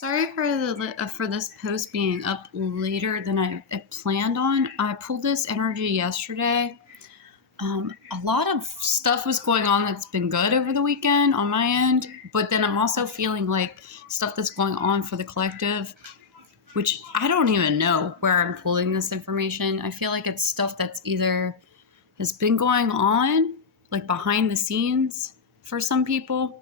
Sorry for this post being up later than I planned on. I pulled this energy yesterday. A lot of stuff was going on that's been good over the weekend on my end, but then I'm also feeling like stuff that's going on for the collective, which I don't even know where I'm pulling this information. I feel like it's stuff that's either has been going on, like behind the scenes for some people,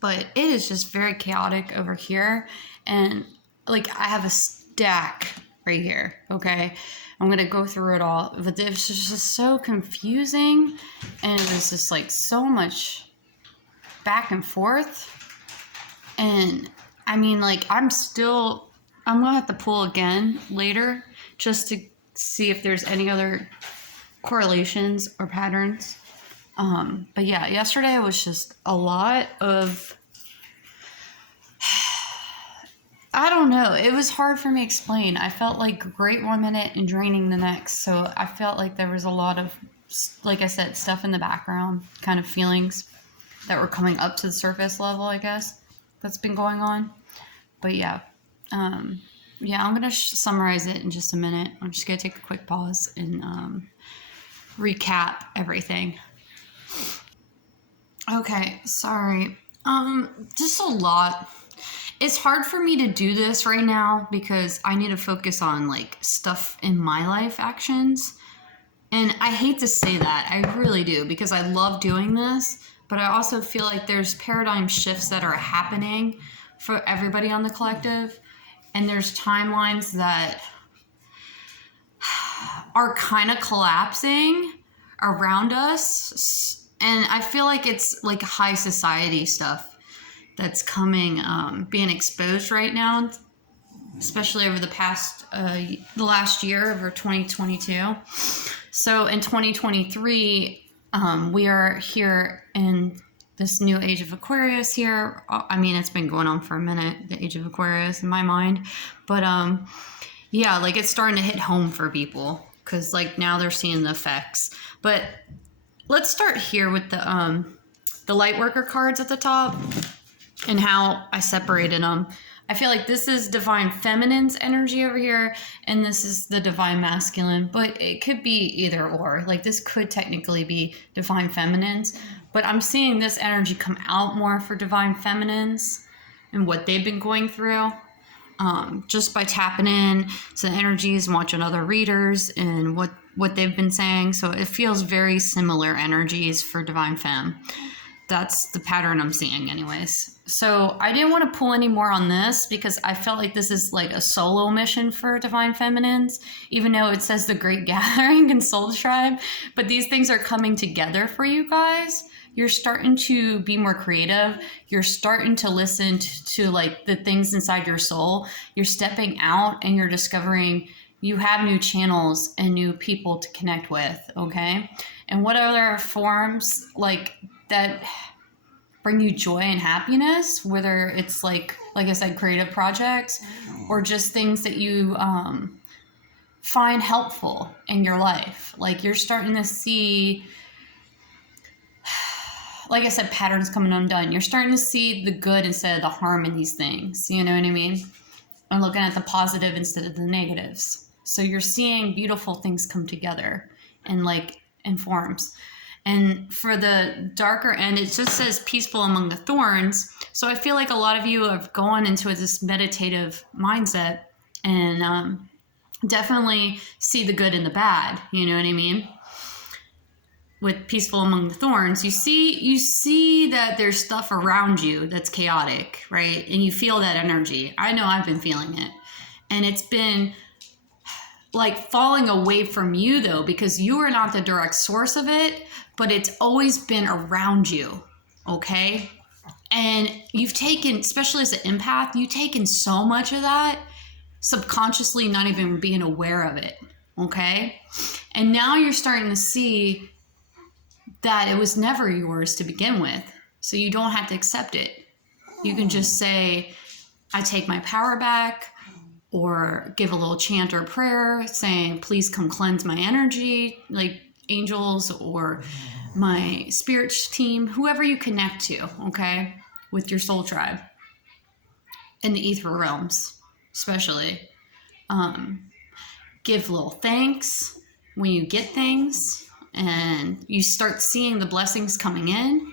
but it is just very chaotic over here. And like I have a stack right here, okay? I'm gonna go through it all, but it was just so confusing, and it was just like so much back and forth. And I mean, like I'm gonna have to pull again later just to see if there's any other correlations or patterns. But yeah, yesterday was just a lot of, I don't know. It was hard for me to explain. I felt like great one minute and draining the next. So I felt like there was a lot of, like I said, stuff in the background, kind of feelings that were coming up to the surface level, I guess, that's been going on. But yeah, I'm going to summarize it in just a minute. I'm just going to take a quick pause and recap everything. Okay, sorry. Just a lot. It's hard for me to do this right now because I need to focus on like stuff in my life actions. And I hate to say that. I really do, because I love doing this, but I also feel like there's paradigm shifts that are happening for everybody on the collective, and there's timelines that are kind of collapsing around us. And I feel like it's like high society stuff that's coming, being exposed right now, especially over the last year, over 2022. So in 2023, we are here in this new age of Aquarius here. I mean, it's been going on for a minute, the age of Aquarius in my mind. But yeah, like it's starting to hit home for people because like now they're seeing the effects. But let's start here with the light worker cards at the top and how I separated them. I feel like this is divine feminine's energy over here, and this is the divine masculine, but it could be either or. Like this could technically be divine feminines, but I'm seeing this energy come out more for divine feminines and what they've been going through. Just by tapping in to the energies and watching other readers and what they've been saying. So it feels very similar energies for divine femme. That's the pattern I'm seeing anyways. So I didn't want to pull any more on this because I felt like this is like a solo mission for divine feminines, even though it says the Great Gathering and Soul Tribe, but these things are coming together for you guys. You're starting to be more creative. You're starting to listen to like the things inside your soul. You're stepping out and you're discovering you have new channels and new people to connect with, okay? And what other forms like that bring you joy and happiness, whether it's like I said, creative projects or just things that you find helpful in your life. Like you're starting to see, like I said, patterns coming undone. You're starting to see the good instead of the harm in these things. You know what I mean? I'm looking at the positive instead of the negatives. So you're seeing beautiful things come together and like in forms. And for the darker end, it just says peaceful among the thorns. So I feel like a lot of you have gone into this meditative mindset and definitely see the good and the bad. You know what I mean? With peaceful among the thorns, you see that there's stuff around you that's chaotic, right? And you feel that energy. I know I've been feeling it. And it's been like falling away from you though, because you are not the direct source of it, but it's always been around you, okay? And you've taken, especially as an empath, you've taken so much of that subconsciously, not even being aware of it, okay? And now you're starting to see that it was never yours to begin with, so you don't have to accept it. You can just say, I take my power back, or give a little chant or prayer saying, please come cleanse my energy, like angels or my spirit team, whoever you connect to, okay, with your soul tribe. in the ether realms, especially. Give little thanks when you get things, and you start seeing the blessings coming in,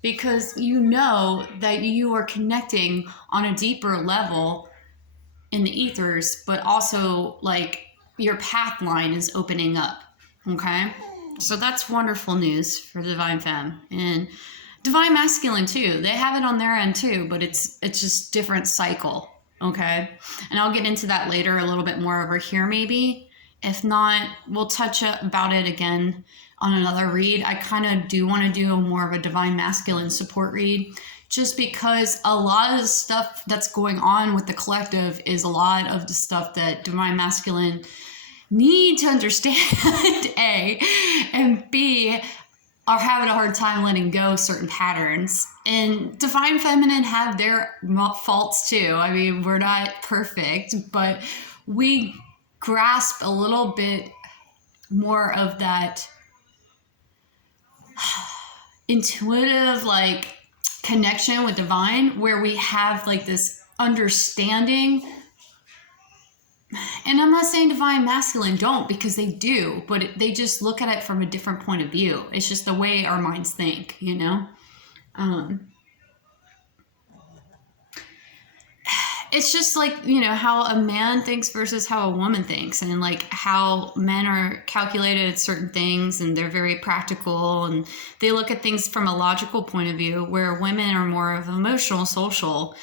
because you know that you are connecting on a deeper level in the ethers, but also like your path line is opening up. Okay, so that's wonderful news for Divine Femme and Divine Masculine too. They have it on their end too, but it's just different cycle. Okay, and I'll get into that later a little bit more over here maybe. If not, we'll touch about it again on another read. I kind of do want to do more of a Divine Masculine support read, just because a lot of the stuff that's going on with the collective is a lot of the stuff that Divine Masculine need to understand, A, and B, are having a hard time letting go of certain patterns. And Divine Feminine have their faults too. I mean, we're not perfect, but we grasp a little bit more of that intuitive like connection with divine, where we have like this understanding. And I'm not saying Divine Masculine don't, because they do, but they just look at it from a different point of view. It's just the way our minds think, you know? It's just like, you know, how a man thinks versus how a woman thinks, and like how men are calculated at certain things and they're very practical and they look at things from a logical point of view, where women are more of emotional, social,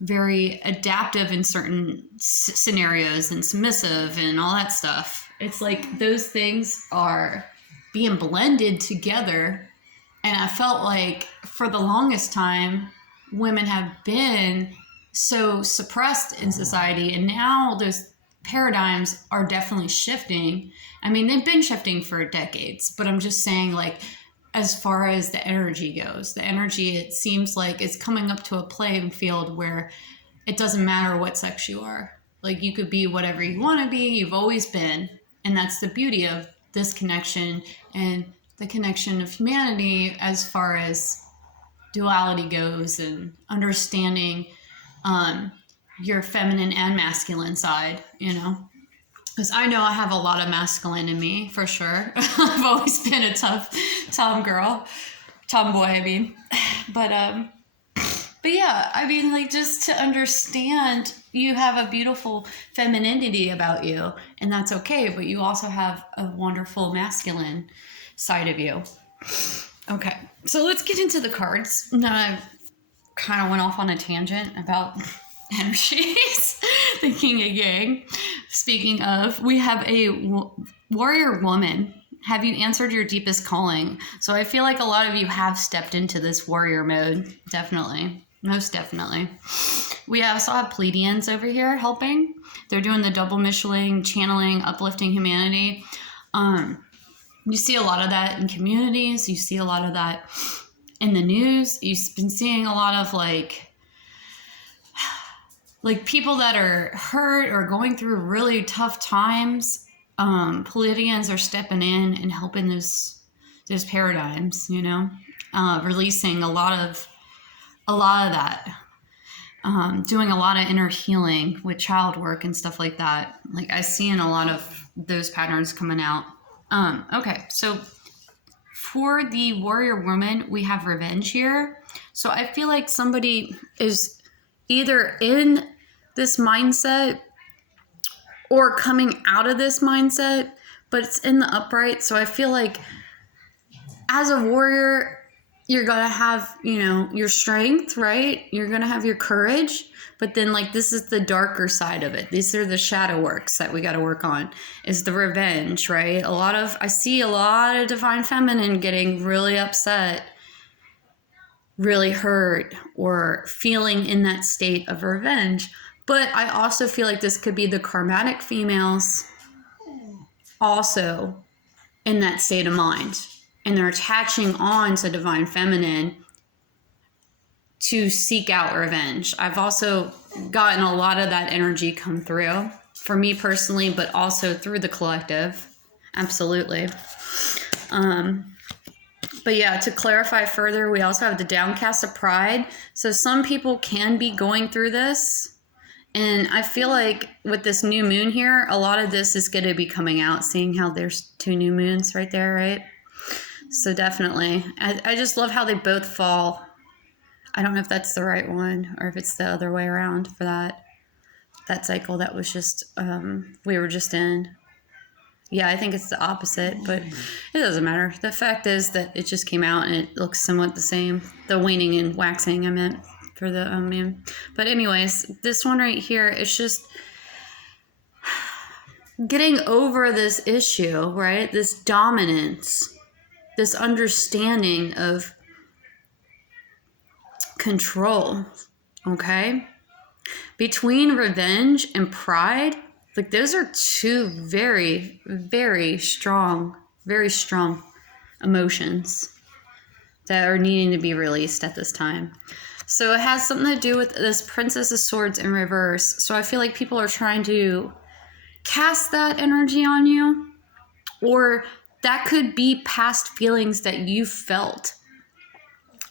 very adaptive in certain scenarios and submissive and all that stuff. It's like those things are being blended together. And I felt like for the longest time, women have been so suppressed in society, and now those paradigms are definitely shifting. I mean, they've been shifting for decades, but I'm just saying, like, as far as the energy goes, the energy, it seems like, is coming up to a playing field where it doesn't matter what sex you are. Like, you could be whatever you want to be. You've always been. And that's the beauty of this connection and the connection of humanity as far as duality goes, and understanding your feminine and masculine side, you know? Because I know I have a lot of masculine in me, for sure. I've always been a tough tomboy, I mean. But yeah, I mean, like, just to understand, you have a beautiful femininity about you, and that's okay, but you also have a wonderful masculine side of you. Okay, so let's get into the cards. Now I kind of went off on a tangent about energies, the yin and yang. Speaking of, we have a warrior woman. Have you answered your deepest calling? So I feel like a lot of you have stepped into this warrior mode. Definitely. Most definitely. We also have Pleiadians over here helping. They're doing the double Michelin, channeling, uplifting humanity. You see a lot of that in communities. You see a lot of that in the news. You've been seeing a lot of like people that are hurt or going through really tough times. Pleiadians are stepping in and helping those paradigms, you know, releasing a lot of that, doing a lot of inner healing with child work and stuff like that. Like, I see in a lot of those patterns coming out. Okay, so for the warrior woman, we have revenge here. So I feel like somebody is either in this mindset or coming out of this mindset, but it's in the upright. So I feel like as a warrior, you're going to have, you know, your strength, right? You're going to have your courage, but then like this is the darker side of it. These are the shadow works that we got to work on, is the revenge, right? I see a lot of divine feminine getting really upset, really hurt, or feeling in that state of revenge. But I also feel like this could be the karmatic females also in that state of mind. And they're attaching on to divine feminine to seek out revenge. I've also gotten a lot of that energy come through for me personally, but also through the collective. Absolutely. But But yeah, to clarify further, we also have the downcast of pride. So some people can be going through this. And I feel like with this new moon here, a lot of this is going to be coming out, seeing how there's 2 new moons right there, right? So definitely. I just love how they both fall. I don't know if that's the right one or if it's the other way around for that cycle that was just, we were just in. Yeah, I think it's the opposite, but it doesn't matter. The fact is that it just came out and it looks somewhat the same. The waning and waxing, I meant, for the moon. But anyways, this one right here, it's just getting over this issue, right? This dominance, this understanding of control, okay? Between revenge and pride, like those are 2 very, very strong emotions that are needing to be released at this time. So it has something to do with this Princess of Swords in reverse. So I feel like people are trying to cast that energy on you, or that could be past feelings that you felt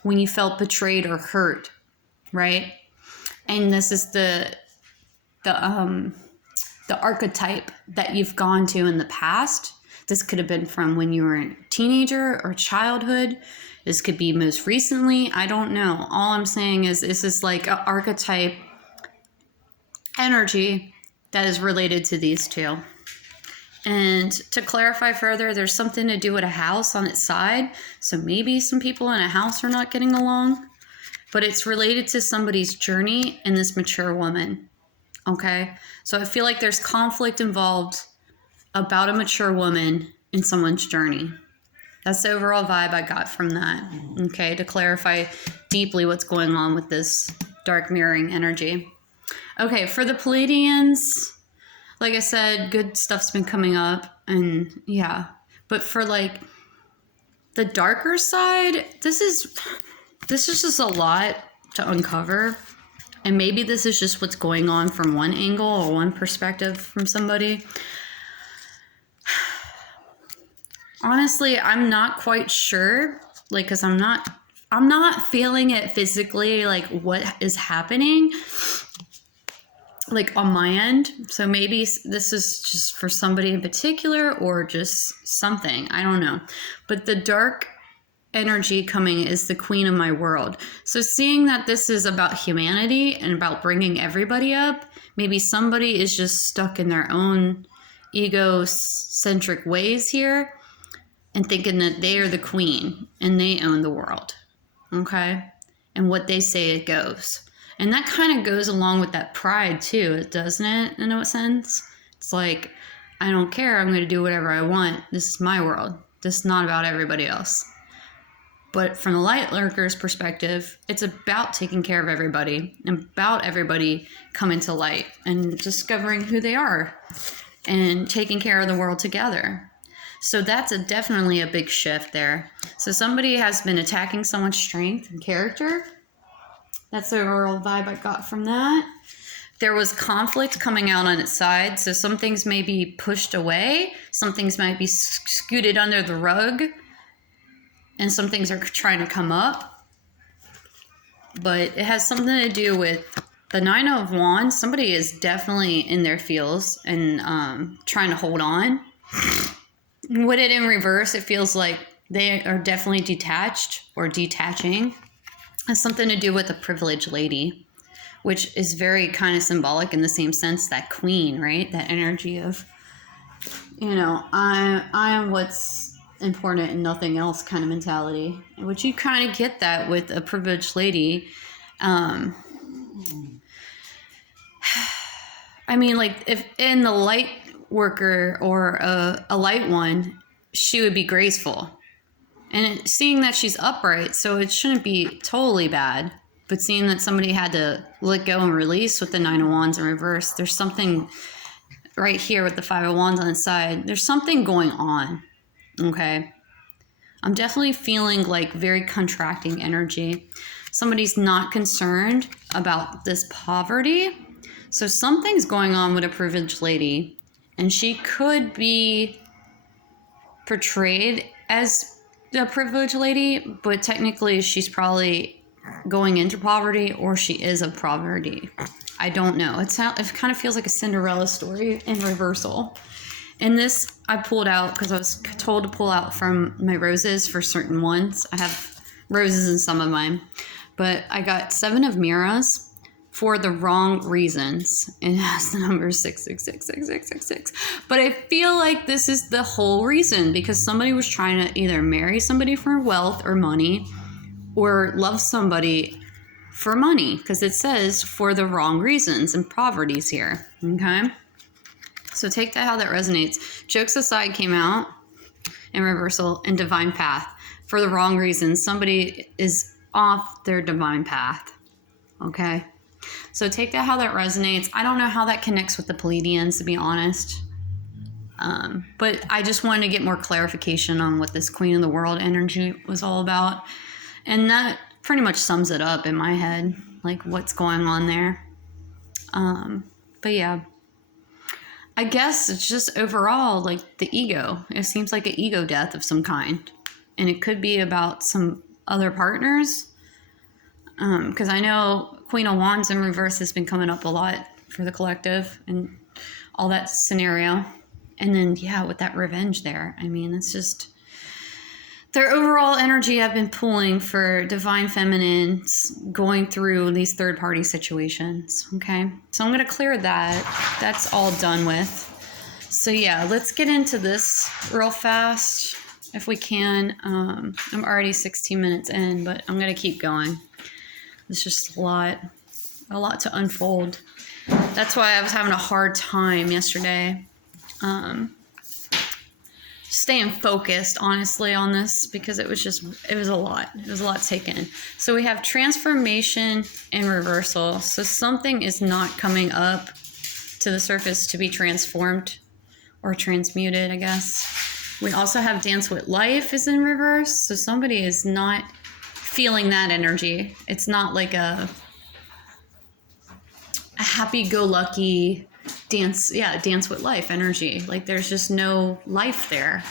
when you felt betrayed or hurt, right? And this is the archetype that you've gone to in the past. This could have been from when you were a teenager or childhood. This could be most recently. I don't know. All I'm saying is this is like an archetype energy that is related to these 2. And to clarify further, there's something to do with a house on its side. So maybe some people in a house are not getting along, but it's related to somebody's journey and this mature woman. Okay, so I feel like there's conflict involved about a mature woman in someone's journey. That's the overall vibe I got from that. Okay, to clarify deeply what's going on with this dark mirroring energy. Okay, for the Pleiadians, like I said, good stuff's been coming up, and yeah. But for like the darker side, this is just a lot to uncover. And maybe this is just what's going on from one angle or one perspective from somebody. Honestly, I'm not quite sure, like, because I'm not feeling it physically, like what is happening, like on my end. So maybe this is just for somebody in particular or just something, I don't know. But the dark energy coming is the Queen of my world. So seeing that this is about humanity and about bringing everybody up, maybe somebody is just stuck in their own egocentric ways here and thinking that they are the queen and they own the world. Okay? And what they say, it goes. And that kind of goes along with that pride too, doesn't it? In a sense, it's like, I don't care. I'm going to do whatever I want. This is my world. This is not about everybody else. But from the light lurker's perspective, it's about taking care of everybody and about everybody coming to light and discovering who they are and taking care of the world together. So that's definitely a big shift there. So somebody has been attacking someone's strength and character. That's the overall vibe I got from that. There was conflict coming out on its side. So some things may be pushed away. Some things might be scooted under the rug. And some things are trying to come up. But it has something to do with the Nine of Wands. Somebody is definitely in their feels and trying to hold on. With it in reverse, it feels like they are definitely detached or detaching. It has something to do with a privileged lady, which is very kind of symbolic in the same sense, that queen, right? That energy of, you know, I am what's important and nothing else kind of mentality, which you kind of get that with a privileged lady. I mean, like if in the light worker or a light one, she would be graceful, and seeing that she's upright, so it shouldn't be totally bad. But seeing that somebody had to let go and release with the Nine of Wands in reverse, there's something right here with the Five of Wands on the side. There's something going on. Okay, I'm definitely feeling like very contracting energy. Somebody's not concerned about this poverty. So something's going on with a privileged lady, and she could be portrayed as the privileged lady, but technically she's probably going into poverty or she is of poverty. I don't know. It kind of feels like a Cinderella story in reversal. And this I pulled out because I was told to pull out from my roses for certain ones. I have roses in some of mine. But I got 7 of Miras for the wrong reasons. And it has the number 6666666. But I feel like this is the whole reason, because somebody was trying to either marry somebody for wealth or money or love somebody for money, because it says for the wrong reasons, and poverty's here. Okay? So take that how that resonates. Jokes aside came out in reversal, and divine path. For the wrong reasons. Somebody is off their divine path. Okay? So take that how that resonates. I don't know how that connects with the Pleiadians, to be honest. But I just wanted to get more clarification on what this Queen of the World energy was all about. And that pretty much sums it up in my head, like what's going on there. But yeah, I guess it's just overall like the ego. It seems like an ego death of some kind. And it could be about some other partners. Because I know Queen of Wands in reverse has been coming up a lot for the collective and all that scenario. And then, yeah, with that revenge there. I mean, it's just their overall energy I've been pulling for divine feminines going through these third-party situations, okay? So I'm going to clear that. That's all done with. So, yeah, let's get into this real fast if we can. I'm already 16 minutes in, but I'm going to keep going. It's just a lot to unfold. That's why I was having a hard time yesterday. Staying focused, honestly, on this, because it was a lot. It was a lot taken. So we have transformation and reversal. So something is not coming up to the surface to be transformed or transmuted, I guess. We also have dance with life is in reverse. So somebody is not feeling that energy. It's not like a happy-go-lucky dance with life energy. Like there's just no life there.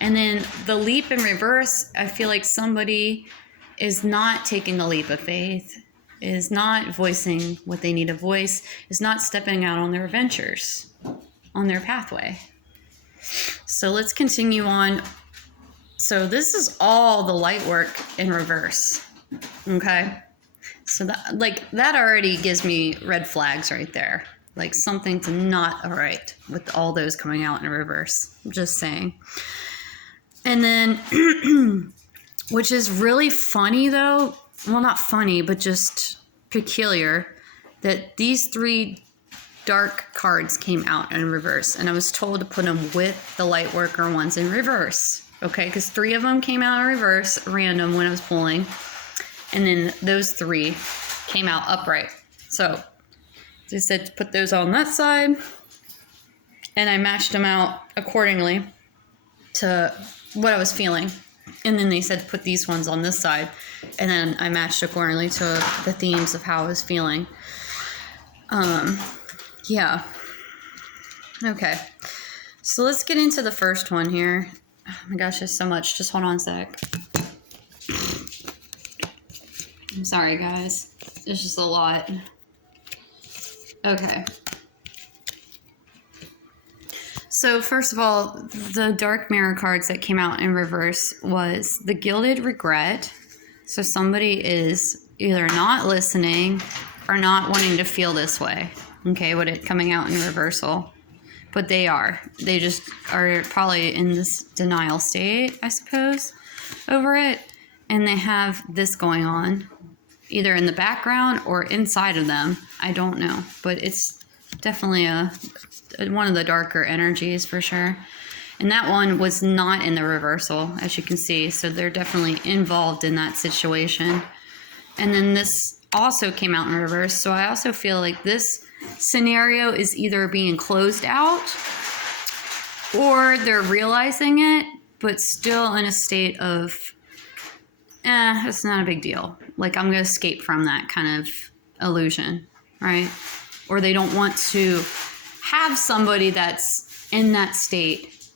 And then the leap in reverse, I feel like somebody is not taking the leap of faith, is not voicing what they need to voice, is not stepping out on their ventures, on their pathway. So let's continue on. So this is all the light work in reverse. Okay? So that already gives me red flags right there. Like something's not all right with all those coming out in reverse. I'm just saying. And then, which is really funny though, well, not funny, but just peculiar, that these 3 dark cards came out in reverse. And I was told to put them with the light worker ones in reverse. Okay, because 3 of them came out in reverse, random when I was pulling. And then those 3 came out upright. So they said to put those on that side, and I matched them out accordingly to what I was feeling. And then they said to put these ones on this side, and then I matched accordingly to the themes of how I was feeling. Yeah. Okay. So let's get into the first one here. Oh my gosh, there's so much. Just hold on a sec. I'm sorry, guys. It's just a lot. Okay. So first of all, the dark mirror cards that came out in reverse was the gilded regret. So somebody is either not listening or not wanting to feel this way. Okay, with it coming out in reversal. But they are. They just are probably in this denial state, I suppose, over it. And they have this going on, either in the background or inside of them. I don't know. But it's definitely one of the darker energies for sure. And that one was not in the reversal, as you can see. So they're definitely involved in that situation. And then this also came out in reverse. So I also feel like this scenario is either being closed out or they're realizing it, but still in a state of, it's not a big deal. Like, I'm going to escape from that kind of illusion, right? Or they don't want to have somebody that's in that state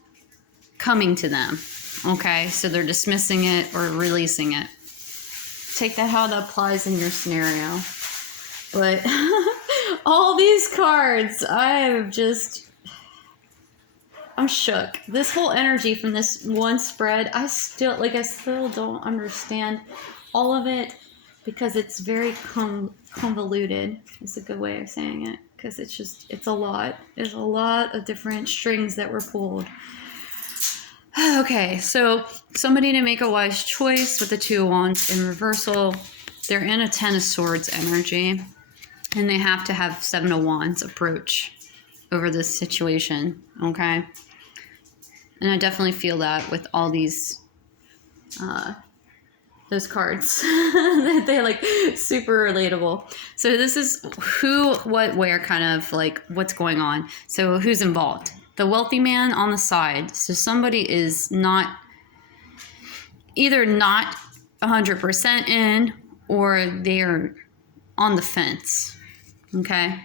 coming to them. Okay, so they're dismissing it or releasing it. Take that how that applies in your scenario. But all these cards, I'm shook. This whole energy from this one spread, I still don't understand all of it because it's very convoluted. It's a good way of saying it because it's a lot. There's a lot of different strings that were pulled. Okay, so somebody to make a wise choice with the Two of Wands in reversal. They're in a Ten of Swords energy, and they have to have Seven of Wands approach over this situation, okay? And I definitely feel that with all these, those cards. They're like super relatable. So this is who, what, where, kind of like what's going on. So who's involved? The wealthy man on the side. So somebody is either not 100% in or they're on the fence. Okay.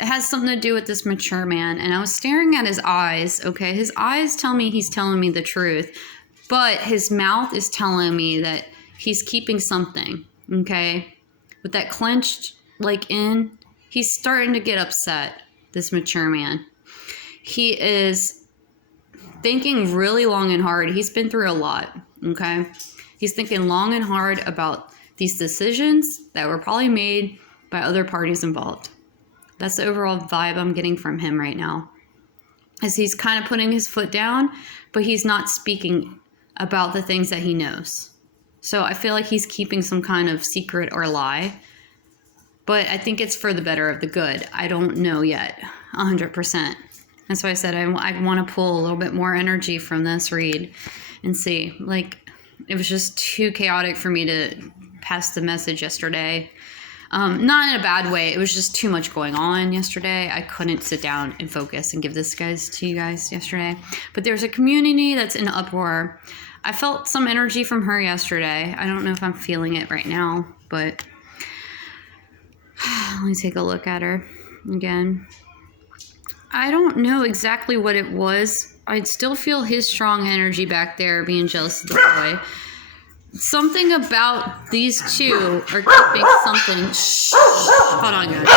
It has something to do with this mature man. And I was staring at his eyes. Okay. His eyes tell me he's telling me the truth, but his mouth is telling me that he's keeping something. Okay. With that clenched he's starting to get upset. This mature man. He is thinking really long and hard. He's been through a lot, okay? He's thinking long and hard about these decisions that were probably made by other parties involved. That's the overall vibe I'm getting from him right now. As he's kind of putting his foot down, but he's not speaking about the things that he knows. So I feel like he's keeping some kind of secret or lie. But I think it's for the better of the good. I don't know yet, 100%. That's why I said I want to pull a little bit more energy from this read and see. Like, it was just too chaotic for me to pass the message yesterday. Not in a bad way. It was just too much going on yesterday. I couldn't sit down and focus and give this to you guys yesterday. But there's a community that's in uproar. I felt some energy from her yesterday. I don't know if I'm feeling it right now, but let me take a look at her again. I don't know exactly what it was. I'd still feel his strong energy back there being jealous of the boy. Something about these two are keeping something. Hold on, guys.